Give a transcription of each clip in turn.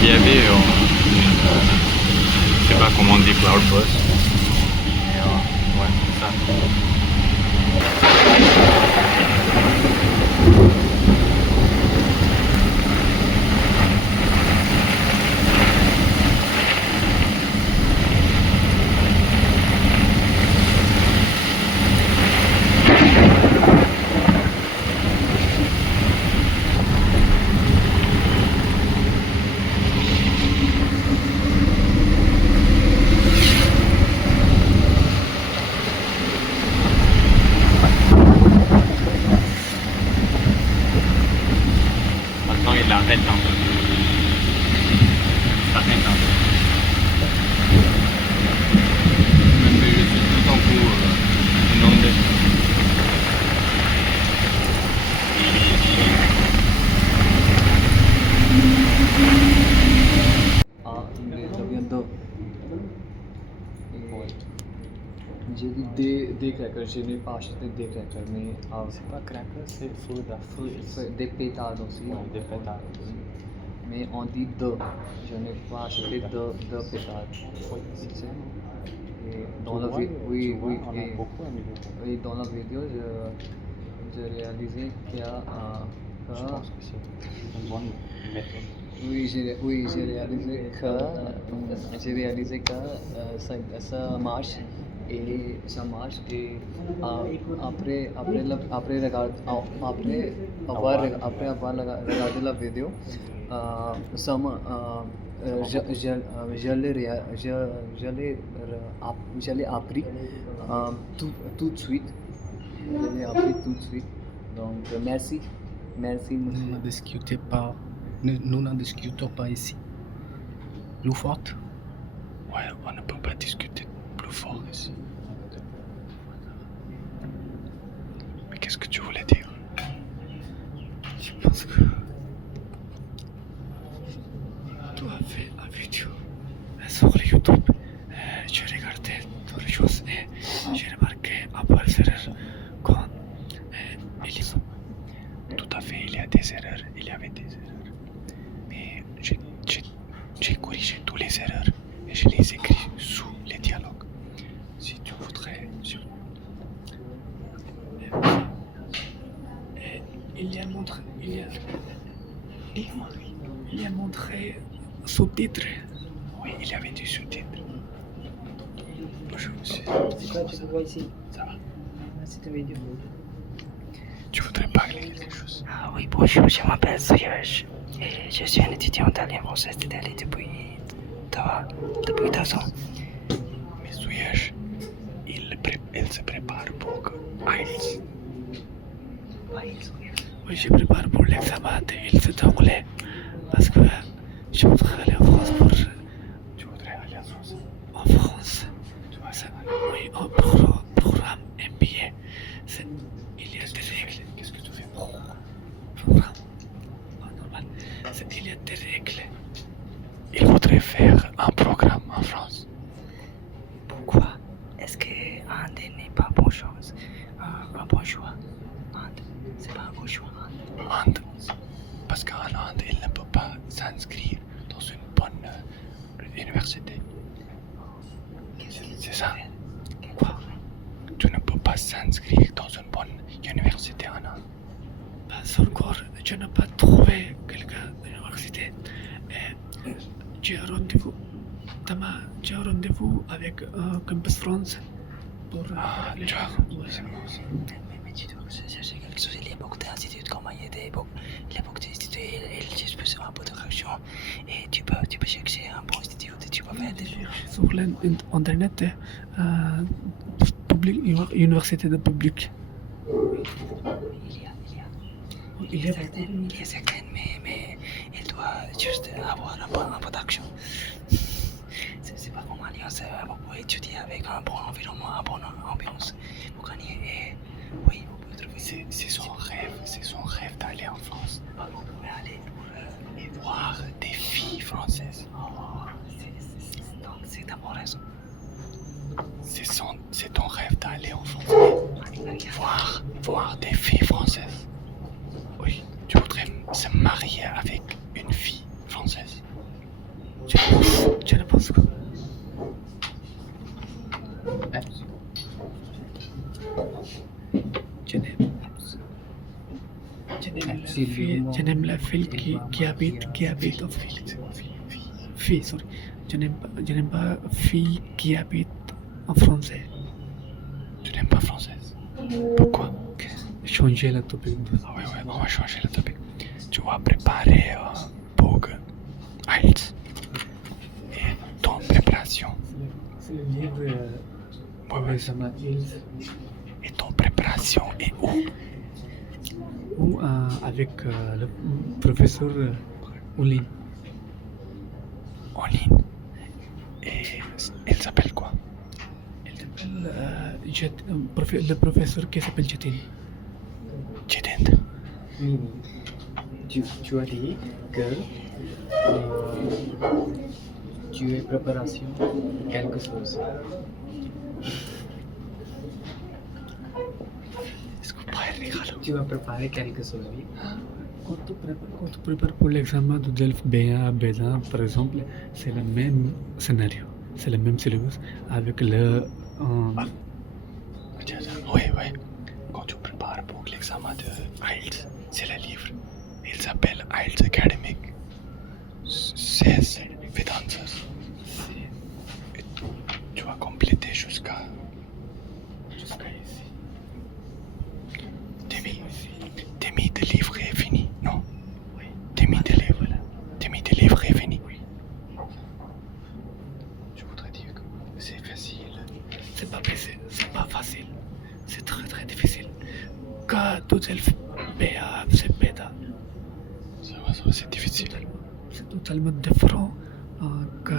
Il y avait, je sais pas comment on dit Cloud Boss. Mais ouais, c'est ça. Maintenant, il arrête un peu. Ça arrête un peu. Mais je suis tout en coup inondé. Inglês viendo des crackers, je n'ai pas acheté des crackers, mais C'est pas cracker, c'est food. des pétards aussi. Ouais, des pétards. Mais on dit deux. Je n'ai pas acheté deux pétards. Oui, c'est ça. Et dans la vidéo, oui, on a et- beaucoup amélioré. oui, dans la vidéo, j'ai réalisé qu'il y a Je pense que c'est une bonne méthode. oui, j'ai réalisé que ça marche et ça marche et après avoir regardé la vidéo, je l'ai appris tout de suite. Je l'ai appris tout de suite. Donc merci. Nous n'en discutons pas ici. Plus forte? Ouais, on ne peut pas discuter plus fort ici. Mais qu'est-ce que tu voulais dire? Je pense que tu as fait la vidéo sur le YouTube. J'ai regardé toutes les choses et j'ai remarqué à part les erreurs quand tout à fait, il y a des erreurs, il y avait des erreurs. Mais j'ai corrigé toutes les erreurs et je les écris sous les dialogues. Si tu voudrais. Il y a montré sous-titres. Oui, il y avait des sous-titres. Bonjour monsieur. C'est quoi tu vois ici? Ça va? C'est une vidéo. Tu voudrais parler quelque chose? Ah oui, bonjour, je m'appelle Soyesh et je suis un étudiant d'Alliance française d'Italie depuis 2 ans. Mais Suyesh, il se prépare pour IELTS. Oui, je prépare pour l'examen de IELTS anglais parce que je voudrais aller en France pour. Tu voudrais aller en France? En France. Tu vois ça? Oui, en programme MBA. Il y a des règles. Qu'est-ce que tu fais? Programme. Normal. Il y a des règles. Il voudrait faire un programme en France. Pourquoi est-ce que Inde n'est pas bon chose? Un bon choix? Inde, c'est pas un bon choix. Inde. Parce qu'en Inde, il ne peut pas s'inscrire dans une bonne université. C'est ça? Quoi? Tu ne peux pas s'inscrire dans une bonne université en Inde. Pas encore, je n'ai pas trouvé quelqu'un de l'université. J'ai un rendez-vous. J'ai un rendez-vous avec Campus France pour. Tu as Mais tu dois chercher quelque chose. Il y a beaucoup d'instituts, comme il y a beaucoup d'instituts, il dispose un peu de réaction. Et tu peux chercher un bon institut et tu peux faire des choses. sur l'internet université de public. Il y a certaines, mais il doit juste avoir un peu d'action. C'est pas comme Alliance pour étudier avec un bon environnement, une bonne ambiance. Vous gagnez et oui, vous pouvez trouver. C'est son rêve d'aller en France. Vous pouvez aller pour Et voir des filles françaises. donc c'est ta bonne raison. C'est ton rêve d'aller en France. Voir des filles françaises. Oui, tu voudrais se marier avec une fille française. je n'aime la fille qui habite au fille. Fille, sorry. Je n'aime pas fille qui habite en français. Tu n'aimes pas française? Pourquoi? Changer la topic. Ah ouais, on va changer le topic. Tu vas préparer pour IELTS. Et ton préparation. C'est le livre pour Ouais. l'examen IELTS. Et ton préparation est où? Ou avec le professeur Oulin. En ligne. Et elle s'appelle quoi? Il s'appelle le professeur qui s'appelle Jatin. Jitend. Tu as dit que tu es préparation quelque chose. Est-ce que vous pourriez rigoler? Tu vas préparer quelque chose, oui. Quand tu prépares pour l'examen de DELF B1, B1 par exemple, c'est le même scénario, c'est le même syllabus avec le. Oui. Quand tu prépares pour l'examen de IELTS, c'est le livre. Il s'appelle IELTS Academic 16 Vedantas. Et tu vas compléter jusqu'à ici. Demi de livre est fini, non? Oui. Demi de livre est fini. Oui. Je voudrais dire que c'est facile. C'est pas facile, c'est très très difficile. Quand tout DELF BA, c'est bêta. C'est difficile. C'est totalement différent que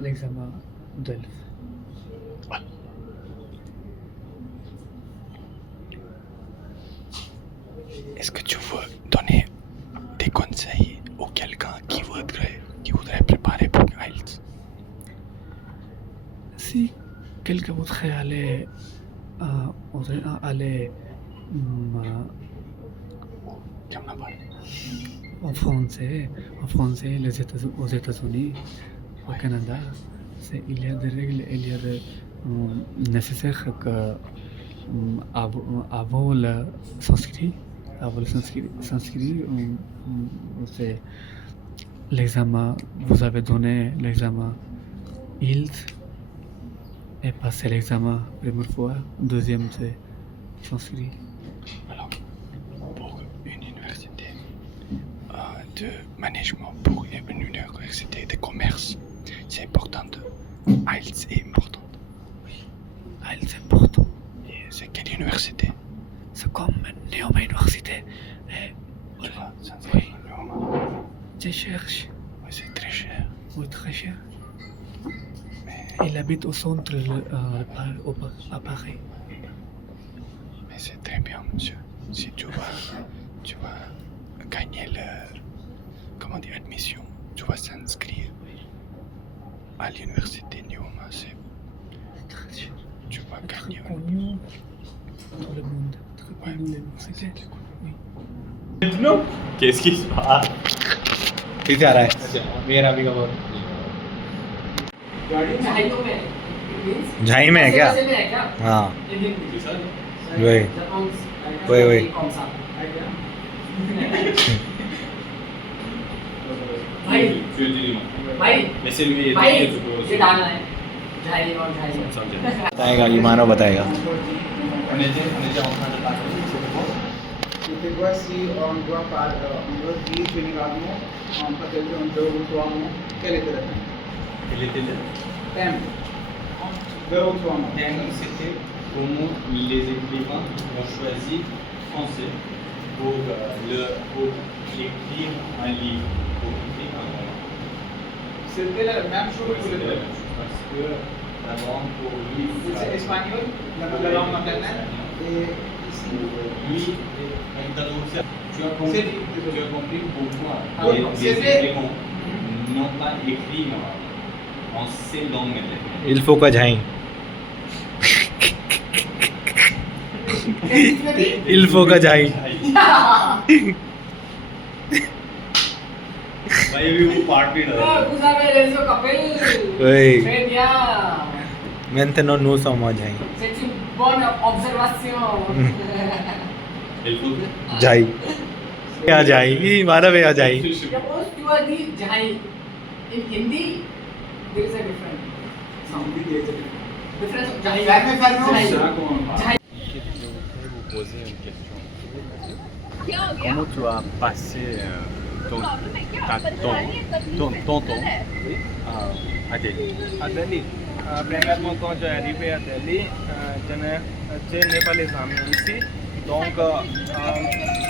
l'examen DELF. Est-ce que tu veux donner des conseils à quelqu'un qui voudrait préparer pour IELTS? Si quelqu'un voudrait aller en français, aux États-Unis, au Canada, il y a des règles, il y a des nécessaires que avant le sanskrit, c'est l'examen, vous avez donné l'examen IELTS et passé l'examen première fois, deuxième c'est sanskrit. Alors, pour une université de management, pour une université de commerce, c'est important IELTS est important. IELTS est important. Et c'est quelle université? C'est comme Neoma Université. Tu vois, ça c'est Oui. Je cherche. Oui, c'est très cher. Oui, très cher. Mais, Il habite au centre à Paris. mais c'est très bien, monsieur. Si tu vas gagner l'admission, tu vas s'inscrire à l'université Neoma. Très cher. Tu vas Très gagner. connu dans le monde. Très connu l'université. Oui. Non. Qu'est-ce qui se passe? कैसे आ रहा है मेरा अभी का झाई में है क्या हाँ वही Laissez-lui बताएगा ईमानो बताएगा Seguassi boa parte di venivamo facevo un uomo che lettere Il était là. tempo zero uomo C'était comment les écrivains ont choisi français pour écrire un livre, pour écrire un roman. c'était la même chose pour C'était la le même chose parce que la langue pour lui, c'est espagnol la langue maternelle et ici lui, tu as compris pourquoi Ah, les c'était- éléments n'ont pas écrit en ces langues maternelles. इल्फो का झाई इल्फो का झाई Vai eu vi parte ओए Menthe no no समझ झाई C'est une bonne observation. जाई आ जाई मानव आ जाई Suppose you are the Jai. In Hindi, there is a difference. Difference of Jai. Jai. Vous poser une question. Comment tu as passé ton temps à Delhi? À Delhi. Premièrement, quand j'ai arrivé à Delhi, j'ai Népalais amis ici. Donc,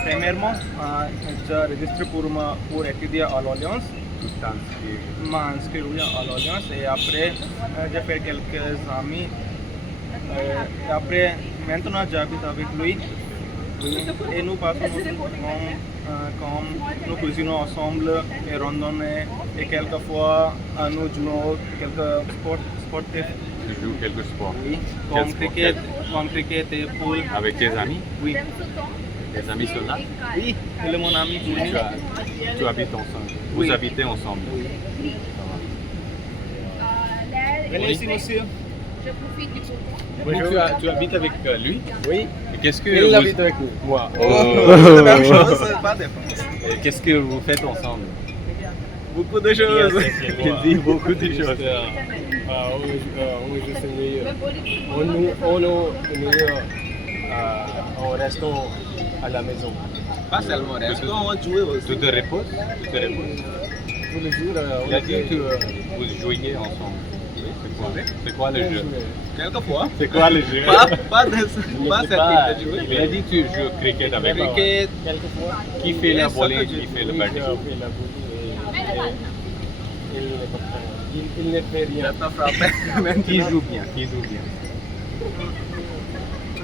premièrement, j'ai registré pour étudier à l'Alliance. Tu t'es inscrit. M'a inscrit à l'Alliance et après, j'ai fait quelques amis. Après, maintenant, j'habite avec lui. Et nous passons comme nous cuisinons ensemble et randonnons et quelquefois nous jouons quelques sportifs. Tu joues quelques sports. Oui, Quel sport? comme cricket et pool. Avec tes amis? Oui, Tes amis sont là? oui, il est mon ami. Tu habites ensemble. Vous Oui. habitez ensemble. Venez ici, monsieur. Donc, tu habites avec lui? Oui, Et qu'est-ce que il vous- habite avec nous, moi. C'est la même chose, pas de différence. et qu'est-ce que vous faites ensemble? Beaucoup de choses. Il dit beaucoup de choses. En restant à la maison. Pas seulement rester, on va jouer aussi. Tu te reposes? Tu te reposes? Tous les jours, on Il a dit fait que vous jouiez ensemble. C'est quoi le jeu? Quelquefois. C'est quoi le jeu? Pas Je pas sais cette pas. type de jouer. Il a dit que tu joues au cricket avec lui. Cricket, quelquefois. Qui fait la Yes, volée, soccer, qui fait le Il batting? fait la boule et il ne fait rien. j'attends frapper. Qui joue bien? Qui joue bien?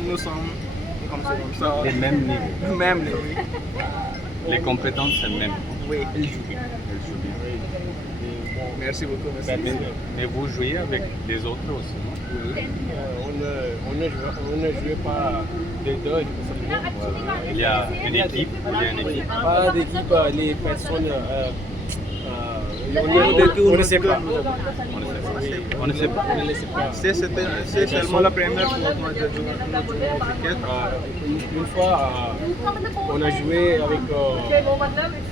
Nous sommes comme ça. Les mêmes niveaux. Même les oui. Les compétences, c'est le même. Oui, il joue bien. Elle joue bien. Merci beaucoup, monsieur. Mais vous jouez avec les autres aussi, non? On ne jouait pas des deux. Il y a une équipe, il y a une équipe. Pas d'équipe, les personnes. On ne sait pas. On ne sait pas. On ne sait pas. C'est seulement la première fois que je joue au cricket. Une fois, on a joué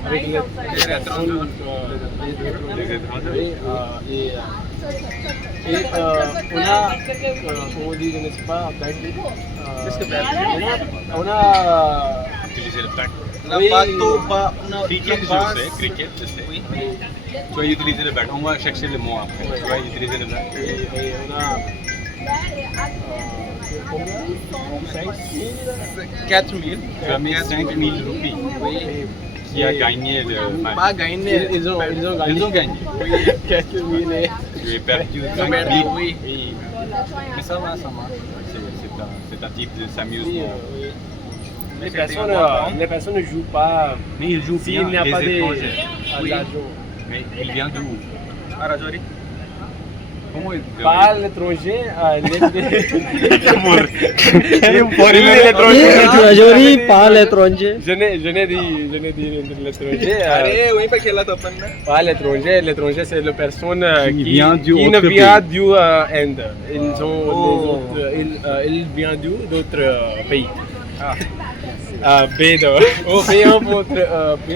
avec les personnes, Les étrangers. oui, et on a, comment on dit, je ne sais pas, Qu'est-ce que tu on a Utiliser le back. La Oui. balle to pas Cricket, je sais. Cricket, je sais. Oui. Tu vas utiliser le back. On va chercher le mot après. Tu vas utiliser le back. et on a combien 5 000 4 000. Tu as mis 5 000 roupies. Qui a gagné le match? Pas gagné. Ils ont gagné. Ils ont gagné. 4 000 et Tu as perdu 5 perdu, 000. oui. Mais ça va, ça marche. C'est un type de Oui, s'amusement. oui. Mais Les personnes ne jouent pas Mais il joue bien, s'il n'y a pas les étrangers. d'argent. Mais il vient d'où? À Rajori. Comment il Pas l'étranger, Rajori, pas l'étranger. je n'ai dit l'étranger. अरे वहीं पे खेला था अपन ने. Pas l'étranger, l'étranger c'est la personne Qui vient du qui ne autre vient pays. du Inde. Ils ont les autres, ils viennent d'autres pays. B de. Oh, B contre B.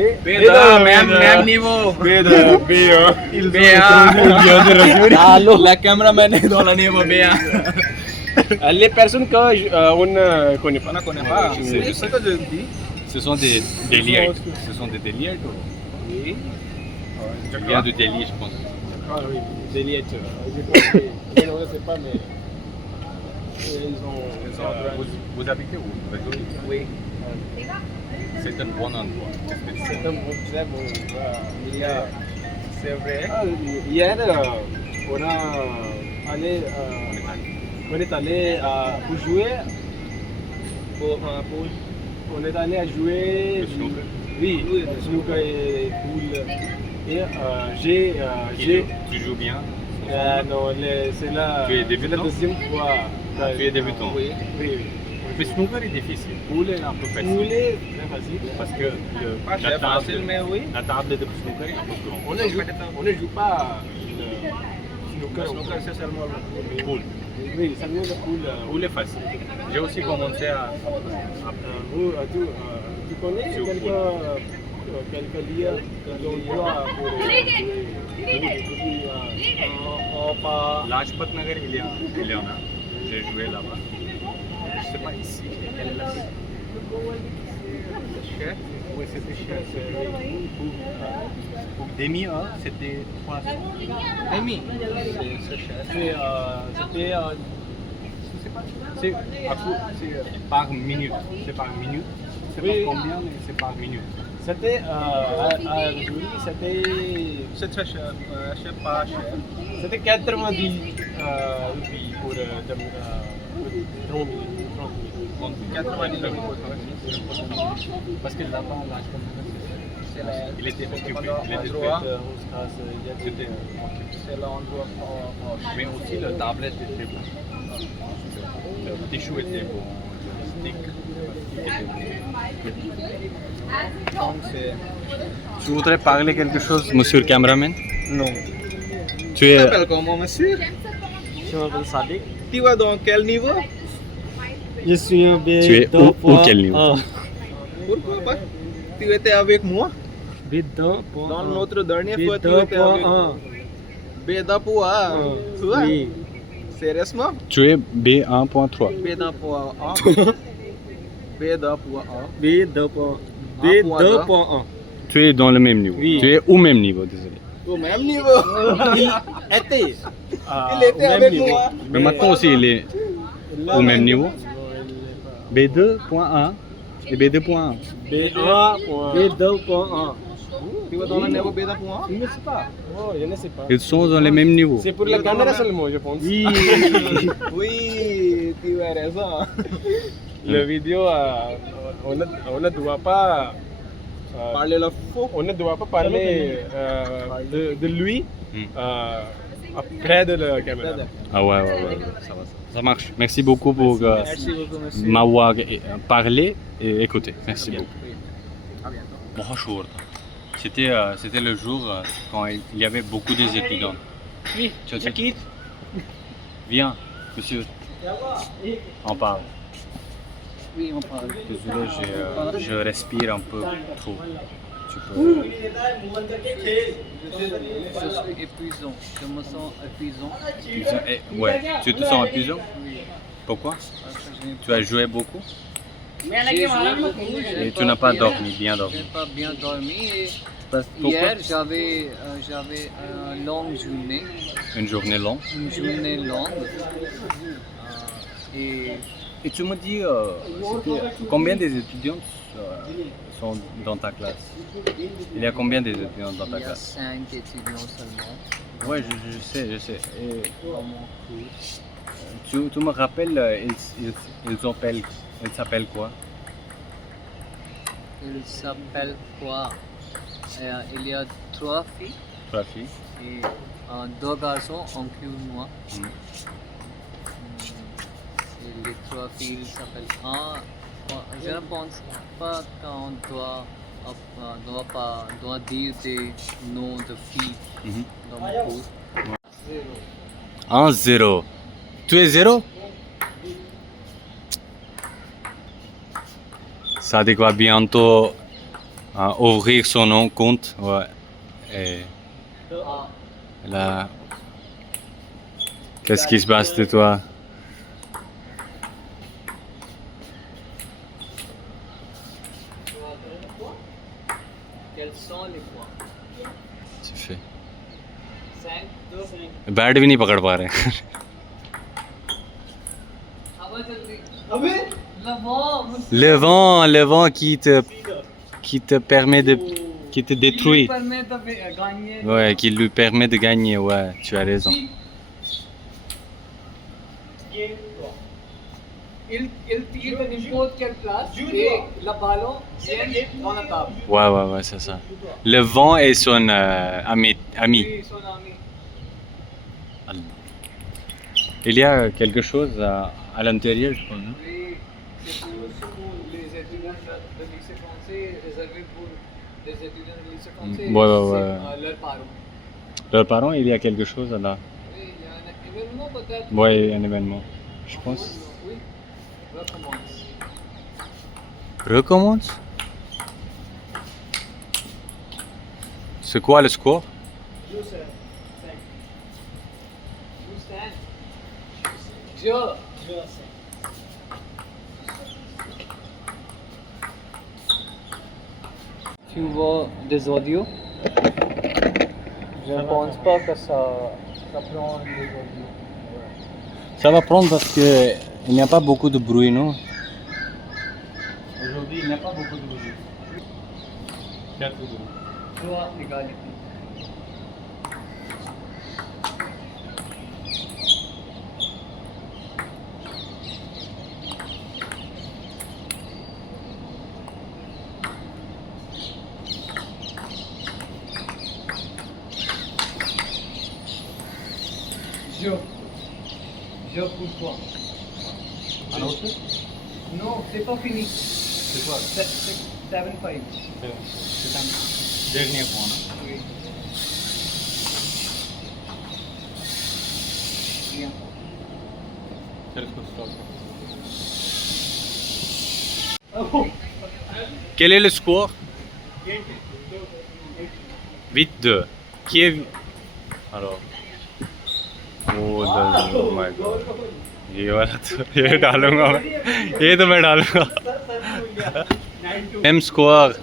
Ma'am नहीं वो. B de B. Ils Allô. La caméraman है दोला नहीं वो भैया. Les personnes qu'on ne connaît pas. On ne connaît pas. C'est ce que je dis. Ce sont des délires. Ce sont des délires, toi. Oui. Il vient de Delhi, je pense. Ah oui, des liètres. Je ne sais pas, mais ils ont. Vous habitez où? Rajori? Oui. C'est un bon endroit. C'est un très bon endroit. Il y a. C'est vrai. Hier, on est allé pour jouer. Pour On est allé à jouer. Le snooker. Oui, snooker et pool. Et Tu joues bien? non, c'est la Tu es débutant? la deuxième fois. Tu es débutant? Oui, oui. Mais snooker est difficile. Pool est un peu facile. Pool est très facile. Parce que pas la très facile, table, mais oui. la table de snooker est un peu grande. On ne joue pas snooker c'est seulement le Pool. Oui, seulement le pool ou les faces. J'ai aussi commencé à tu connais Sur quelques lieux d'endroits pour pas Lajpat Nagar, il y en a. J'ai joué là-bas. Je sais pas ici. Quelle est la cher. Oui, c'était cher. Pour demi, c'était 300. Demi, c'est cher. C'est par minute. C'est par minute. C'est Oui. pas combien, mais c'est par minute. c'était à Louis, C'est très cher. C'est pas cher. c'était 90 roupies pour 30 minutes. 90 euros. Parce que là-bas, C'est la- Il était occupé. Il était Endroit. C'était C'est l'endroit. mais aussi le tablette était bon. Le petit chou était bon. Le stick était Donc c'est. Tu voudrais parler quelque chose, monsieur le caméraman? Non. Tu es. T'appelles comment, monsieur? Je m'appelle Sadiq. Tu vas dans quel niveau? Je suis un B2.1. Tu es où quel niveau? Pourquoi pas? Tu étais avec moi? B2.1. Dans notre dernier fois, tu étais avec moi. B2.1. Bédapoua. Tu vois? Oui. Sérieusement? Tu es B1.3. Bédapoua. Bédapoua. B2.1. B2.1. Tu es dans le même niveau. Oui. Tu es au même niveau, désolé. Au même niveau. Était. Il était avec moi. Mais maintenant aussi, il est au même niveau. B2.1 et B2.1. B2.1. Tu vas dans le niveau Bédapoua? Je ne sais pas. Oh, je ne sais pas. Ils sont dans les mêmes niveaux. C'est pour la caméra seulement, je pense. Oui. Oui, tu as raison. La vidéo, on ne doit pas Parler le faux. on ne doit pas parler de lui Hmm. près de la caméra. Ah ouais, ça va. Ça marche. Merci beaucoup pour Merci beaucoup, monsieur. m'avoir parlé et écouté. Merci beaucoup. À bientôt. Bonjour. C'était le jour quand il y avait beaucoup d'étudiants. Oui, Tu je quitte. Viens, monsieur. On parle. Oui, on parle. Désolé, je respire un peu trop. Tu peux. Je suis épuisant. Je me sens épuisant. Ouais, tu te sens épuisant? Oui. Pourquoi? Parce que je n'ai Tu as joué beaucoup J'ai joué beaucoup. et tu n'as pas dormi, bien Je dormi. n'ai pas bien dormi. Et Pourquoi? hier, j'avais une longue journée. Une journée longue. Une journée longue. Et Et tu me dis, combien des étudiants sont dans ta classe? Il y a combien d'étudiants dans ta il y a classe? 5 étudiants seulement Ouais, je sais. Et dans mon cours. tu me rappelles, ils s'appellent quoi? Il s'appelle quoi? Il y a 3 filles Trois filles. et 2 garçons inclus moi. Mm. Et les 3 filles s'appellent. Je ne pense pas qu'on doit dire des noms de filles Mhm. dans mon cours. 1-0. Tu es 0? Sadiq va bientôt ouvrir son compte. Ouais. Et là, qu'est-ce qui se passe de toi? Quels sont les points? Tu fais. 5, 2, 5. बैट भी नहीं पकड़ पा रहे हैं। हवा चल रही। Le vent qui te permet de, qui te détruit. Permet de gagner. Ouais, qui lui permet de gagner. Ouais, tu as raison. Il tire n'importe quelle place et le ballon vient dans la table. Ouais, c'est ça. Le vent est son ami. Oui, son ami. Il y a quelque chose à l'intérieur, je pense. Oui, c'est pour les étudiants de lycée français, réservé pour les étudiants de lycée français. Ouais. C'est leurs parents. Leurs parents, il y a quelque chose là. Oui, peut-être. Ouais, un événement. Je pense. Oui, recommence. Recommence. C'est quoi le score? Dieu. Tu vois des audios? Je ne pense pas que ça prend des audios. Ça va prendre parce que il n'y a pas beaucoup de bruit, non? Aujourd'hui, il n'y a pas beaucoup de bruit. 4 ou 2. Toi, égalité. Je pour toi. Un autre? Non, c'est pas fini. C'est quoi? 7-5. Dernier point. Oui. Bien. Quel est le score? 8-2. Qui est... Alors... Oh my god. ये वाला तो ये डालूंगा मैं, ये तो मैं डालूंगा। M score